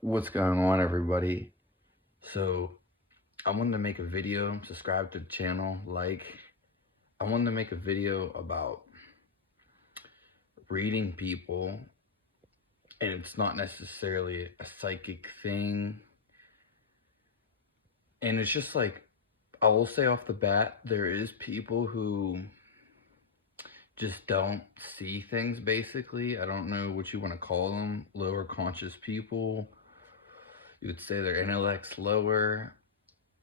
What's going on, everybody? So I wanted to make a video, subscribe to the channel, I wanted to make a video about reading people, and it's not necessarily a psychic thing. And it's just like, I will say off the bat, there is people who just don't see things, basically. I don't know what you want to call them, lower conscious people. You would say their intellect's lower,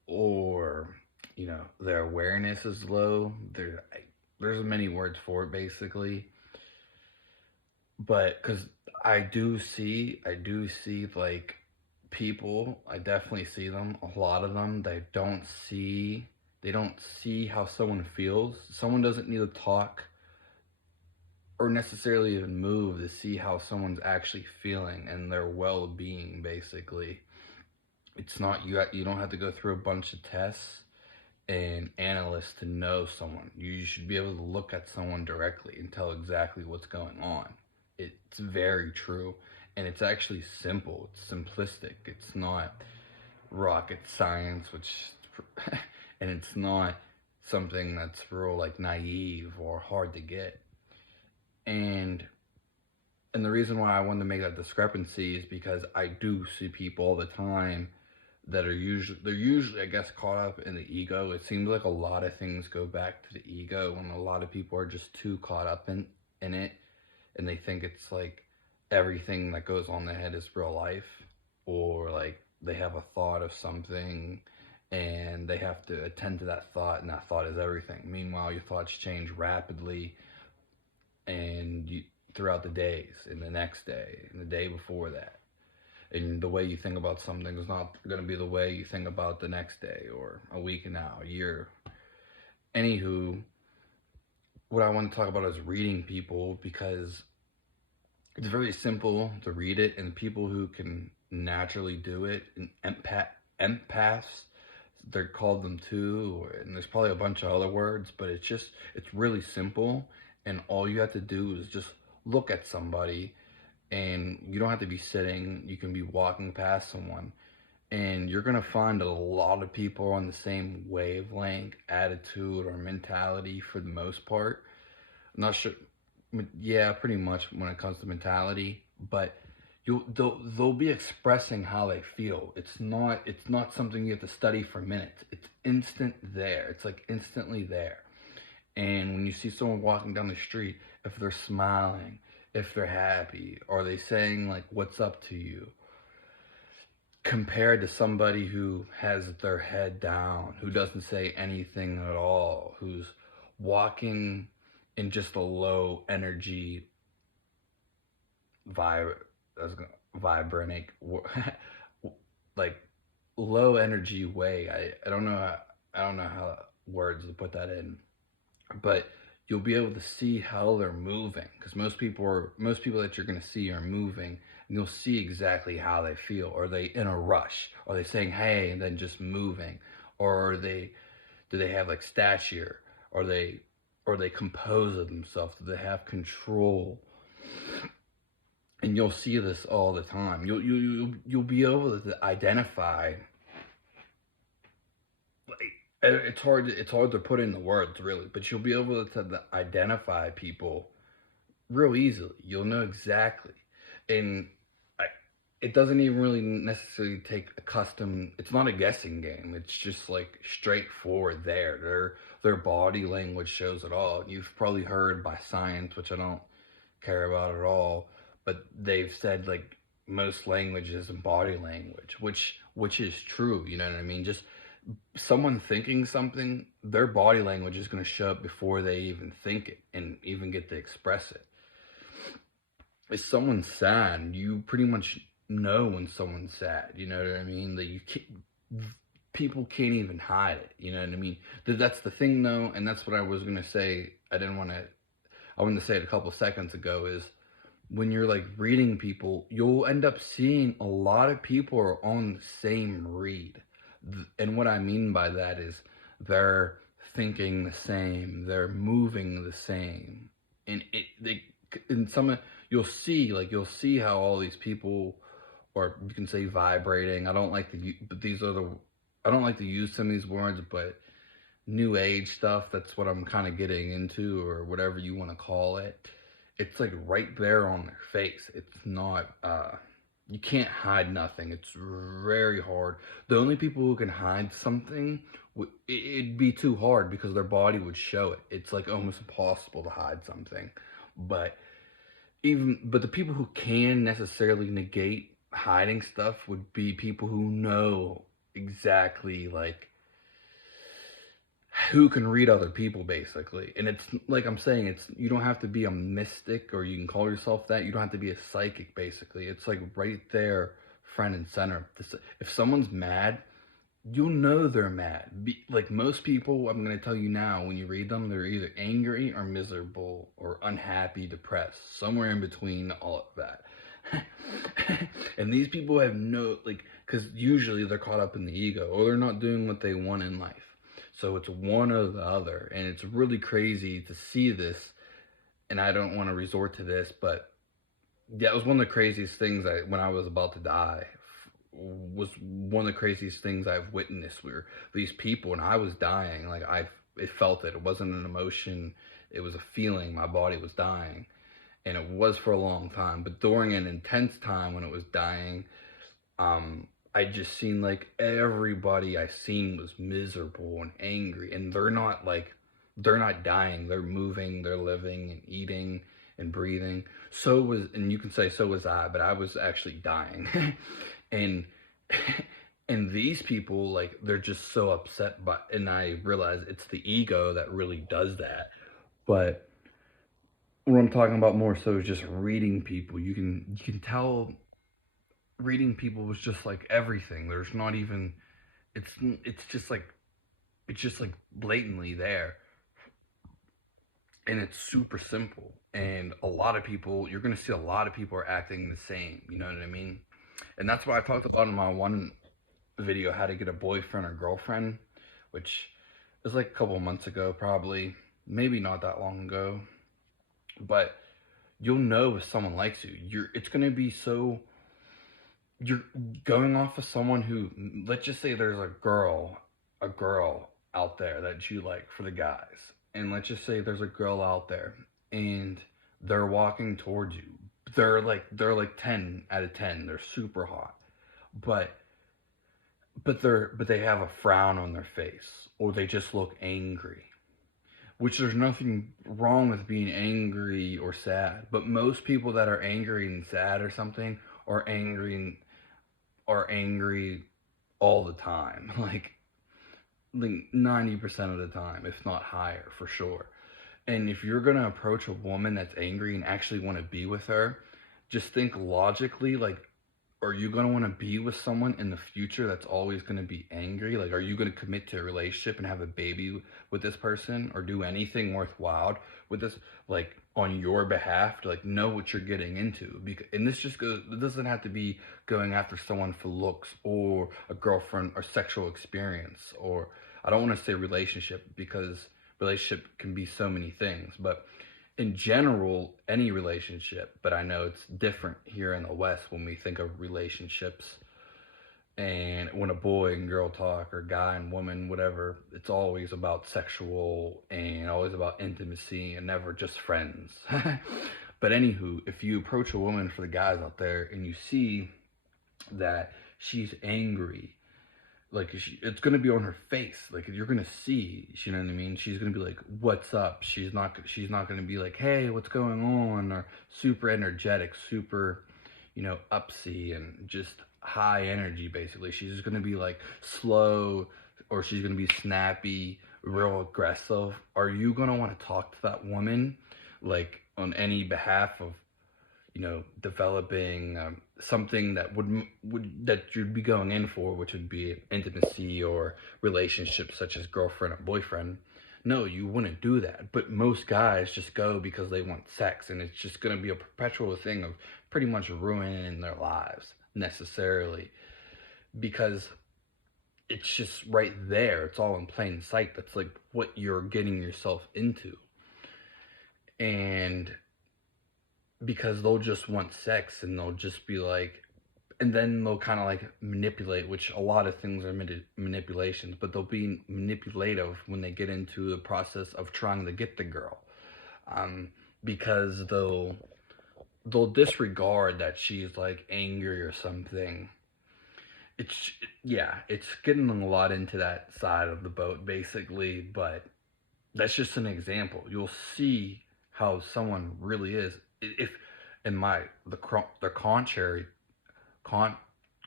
or their awareness is low. There's many words for it, basically. But because I do see like people, I definitely see them, a lot of them, they don't see how someone feels. Someone doesn't need to talk or necessarily even move to see how someone's actually feeling and their well-being, basically. It's not, you don't have to go through a bunch of tests and analysts to know someone. You should be able to look at someone directly and tell exactly what's going on. It's very true, and it's actually simple. It's simplistic. It's not rocket science, and it's not something that's real like naive or hard to get. And the reason why I wanted to make that discrepancy is because I do see people all the time that are usually I guess caught up in the ego. It seems like a lot of things go back to the ego, and a lot of people are just too caught up in it, and they think it's like everything that goes on in the head is real life, or like they have a thought of something and they have to attend to that thought, and that thought is everything. Meanwhile, your thoughts change rapidly, and throughout the days, and the next day, and the day before that. And the way you think about something is not going to be the way you think about the next day, or a week from now, a year. Anywho, what I want to talk about is reading people, because it's very simple to read it, and people who can naturally do it, and empaths, they're called them too, and there's probably a bunch of other words, but it's really simple, and all you have to do is just look at somebody, and you don't have to be sitting, you can be walking past someone, and you're gonna find a lot of people on the same wavelength, attitude, or mentality for the most part. I'm not sure, yeah, pretty much when it comes to mentality, but they'll be expressing how they feel. It's not something you have to study for minutes. It's instant there. It's like instantly there. And when you see someone walking down the street, if they're smiling, if they're happy, are they saying like what's up to you, compared to somebody who has their head down, who doesn't say anything at all, who's walking in just a low energy vibe, vibranic, like low energy way. I don't know how words to put that in, but you'll be able to see how they're moving, because most people that you're going to see are moving, and you'll see exactly how they feel. Are they in a rush? Are they saying hey and then just moving? Or do they have like stature? Are they composed of themselves? Do they have control? And you'll see this all the time. You'll be able to identify. It's hard to put in the words, really, but you'll be able to identify people real easily. You'll know exactly, and it doesn't even really necessarily take a custom. It's not a guessing game. It's just like straightforward. Their body language shows it all. You've probably heard by science, which I don't care about at all, but they've said like most languages and body language, which is true. You know what I mean? Just someone thinking something, their body language is going to show up before they even think it and even get to express it. If someone's sad, you pretty much know when someone's sad. You know what I mean? That people can't even hide it. You know what I mean? That's the thing, though, and that's what I was going to say. I wanted to say it a couple seconds ago, is when you're like reading people, you'll end up seeing a lot of people are on the same read. And what I mean by that is they're thinking the same, they're moving the same. And you'll see how all these people, or you can say vibrating. I don't like to use some of these words, but new age stuff, that's what I'm kind of getting into, or whatever you want to call it. It's like right there on their face. It's not you can't hide nothing. It's very hard. The only people who can hide something, it'd be too hard because their body would show it. It's like almost impossible to hide something. But but the people who can necessarily negate hiding stuff would be people who know exactly, like, who can read other people, basically. And it's like I'm saying, it's, you don't have to be a mystic, or you can call yourself that. You don't have to be a psychic, basically. It's like right there, front and center. If someone's mad, you'll know they're mad. Like most people, I'm going to tell you now, when you read them, they're either angry or miserable or unhappy, depressed, somewhere in between all of that. And these people have no, like, because usually they're caught up in the ego, or they're not doing what they want in life. So it's one or the other. And it's really crazy to see this. And I don't want to resort to this, but yeah, it was one of the craziest things when I was about to die, was one of the craziest things I've witnessed, where these people, and I was dying, like it felt it. It wasn't an emotion. It was a feeling. My body was dying. And it was for a long time. But during an intense time when it was dying, I just seen, like, everybody I seen was miserable and angry, and they're not dying. They're moving, they're living and eating and breathing. And you can say so was I, but I was actually dying. and and these people, like, they're just so upset and I realize it's the ego that really does that. But what I'm talking about more so is just reading people. You can tell reading people was just like everything. There's not even, it's just like, blatantly there, and it's super simple. And a lot of people, you're gonna see a lot of people are acting the same. You know what I mean? And that's why I talked about in my one video, how to get a boyfriend or girlfriend, which was like a couple of months ago, probably, maybe not that long ago. But you'll know if someone likes you. It's gonna be so, you're going off of someone who, let's just say there's a girl out there that you like, for the guys, and let's just say there's a girl out there and they're walking towards you. They're like 10 out of 10. They're super hot, but they have a frown on their face, or they just look angry. Which, there's nothing wrong with being angry or sad, but most people that are angry and sad or something are angry all the time, like 90% of the time, if not higher, for sure. And if you're gonna approach a woman that's angry and actually want to be with her, just think logically, like, are you going to want to be with someone in the future that's always going to be angry? Like, are you going to commit to a relationship and have a baby with this person, or do anything worthwhile with this, like, on your behalf, to, like, know what you're getting into? And this just goes, it doesn't have to be going after someone for looks, or a girlfriend, or sexual experience, or, I don't want to say relationship, because relationship can be so many things, but in general, any relationship. But I know it's different here in the West when we think of relationships, and when a boy and girl talk, or guy and woman, whatever, it's always about sexual and always about intimacy, and never just friends. But anywho, if you approach a woman, for the guys out there, and you see that she's angry, like, it's gonna be on her face. Like, you're gonna see, you know what I mean? She's gonna be like, "What's up?" She's not gonna be like, "Hey, what's going on?" Or super energetic, super, upsy, and just high energy. Basically, she's just gonna be like slow, or she's gonna be snappy, real aggressive. Are you gonna want to talk to that woman, like, on any behalf of, developing something that that you'd be going in for, which would be intimacy or relationships such as girlfriend or boyfriend? No, you wouldn't do that. But most guys just go because they want sex, and it's just going to be a perpetual thing of pretty much ruining their lives, necessarily, because it's just right there. It's all in plain sight. That's like what you're getting yourself into. And because they'll just want sex, and they'll just be like, and then they'll kind of like manipulate, which a lot of things are manipulations, but they'll be manipulative when they get into the process of trying to get the girl, um, because they'll disregard that she's like angry or something. It's yeah, it's getting a lot into that side of the boat basically, but that's just an example. You'll see how someone really is. If in my the con,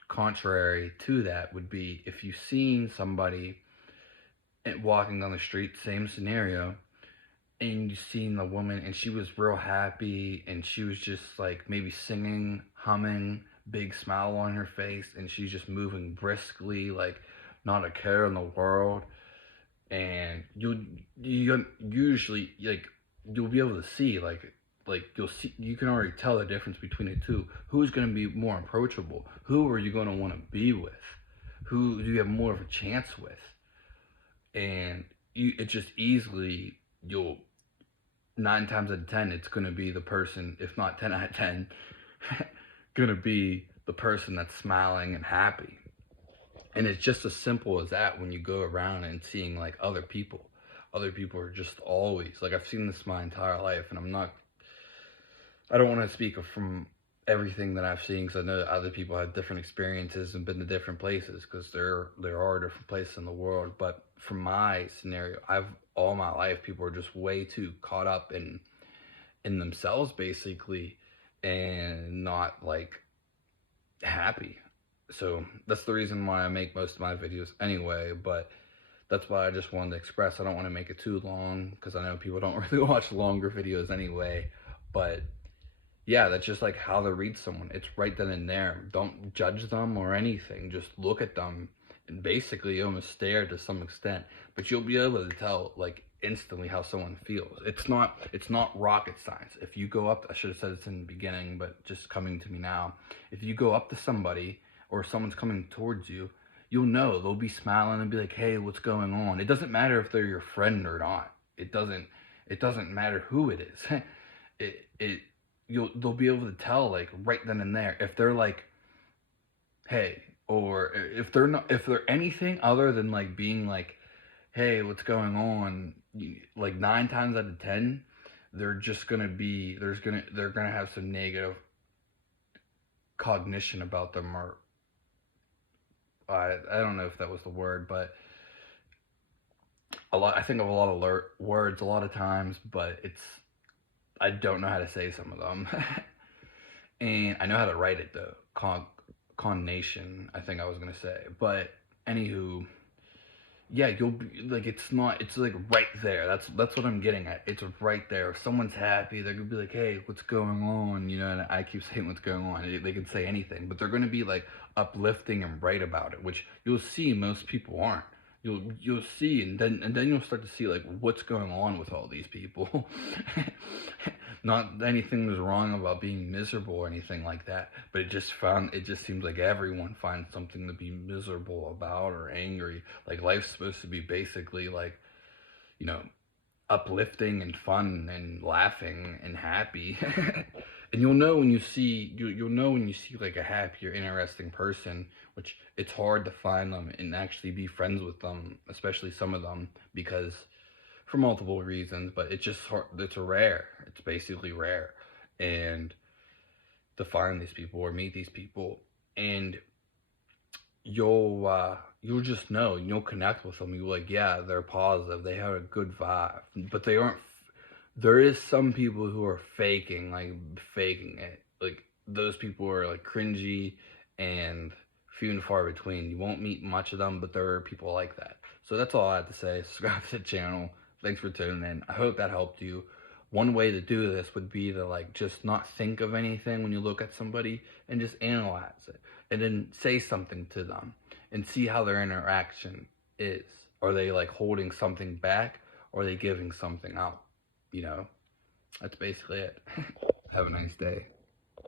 contrary to that would be if you've seen somebody walking down the street, same scenario, and you seen the woman and she was real happy and she was just like maybe singing, humming, big smile on her face, and she's just moving briskly, like not a care in the world. And you usually like you'll be able to see like you'll see, you can already tell the difference between the two. Who's going to be more approachable? Who are you going to want to be with? Who do you have more of a chance with? And it just easily, you'll 9 times out of 10 it's going to be the person, if not 10 out of 10, going to be the person that's smiling and happy. And it's just as simple as that. When you go around and seeing like other people are just always like, I've seen this my entire life, and I don't want to speak from everything that I've seen, because I know that other people have different experiences and been to different places, because there are different places in the world. But from my scenario, I've all my life people are just way too caught up in themselves basically, and not like happy. So that's the reason why I make most of my videos anyway. But that's why I just wanted to express. I don't want to make it too long, because I know people don't really watch longer videos anyway. But yeah, that's just like how to read someone. It's right then and there. Don't judge them or anything. Just look at them and basically almost stare to some extent. But you'll be able to tell like instantly how someone feels. It's not rocket science. If you go up, I should have said this in the beginning, but just coming to me now. If you go up to somebody or someone's coming towards you, you'll know. They'll be smiling and be like, "Hey, what's going on?" It doesn't matter if they're your friend or not. It doesn't matter who it is. it they'll be able to tell like right then and there if they're like, "Hey," or if they're not, if they're anything other than like being like, "Hey, what's going on?" Like 9 times out of 10, they're just gonna be they're gonna have some negative cognition about them, or I don't know if that was the word, but I think of a lot of words a lot of times, but I don't know how to say some of them. And I know how to write it though. Cognation, I think I was gonna say. But anywho, yeah, you'll be like, it's like right there. That's what I'm getting at. It's right there. If someone's happy, they're gonna be like, "Hey, what's going on?" And I keep saying what's going on. They can say anything, but they're gonna be like uplifting and bright about it, which you'll see most people aren't. You'll see, and then you'll start to see like what's going on with all these people. Not anything was wrong about being miserable or anything like that, but it just seems like everyone finds something to be miserable about or angry. Like life's supposed to be basically like, you know, uplifting and fun and laughing and happy. And you'll know when you see like a happy or interesting person, which it's hard to find them and actually be friends with them, especially some of them, because for multiple reasons. But it's just hard, it's rare. It's basically rare. And to find these people or meet these people, and you'll just know, and you'll connect with them. You're like, yeah, they're positive, they have a good vibe, but they aren't. There is some people who are faking it. Like those people are like cringy and few and far between. You won't meet much of them, but there are people like that. So that's all I have to say. Subscribe to the channel. Thanks for tuning in. I hope that helped you. One way to do this would be to like just not think of anything when you look at somebody, and just analyze it, and then say something to them and see how their interaction is. Are they like holding something back, or are they giving something out? That's basically it. Have a nice day.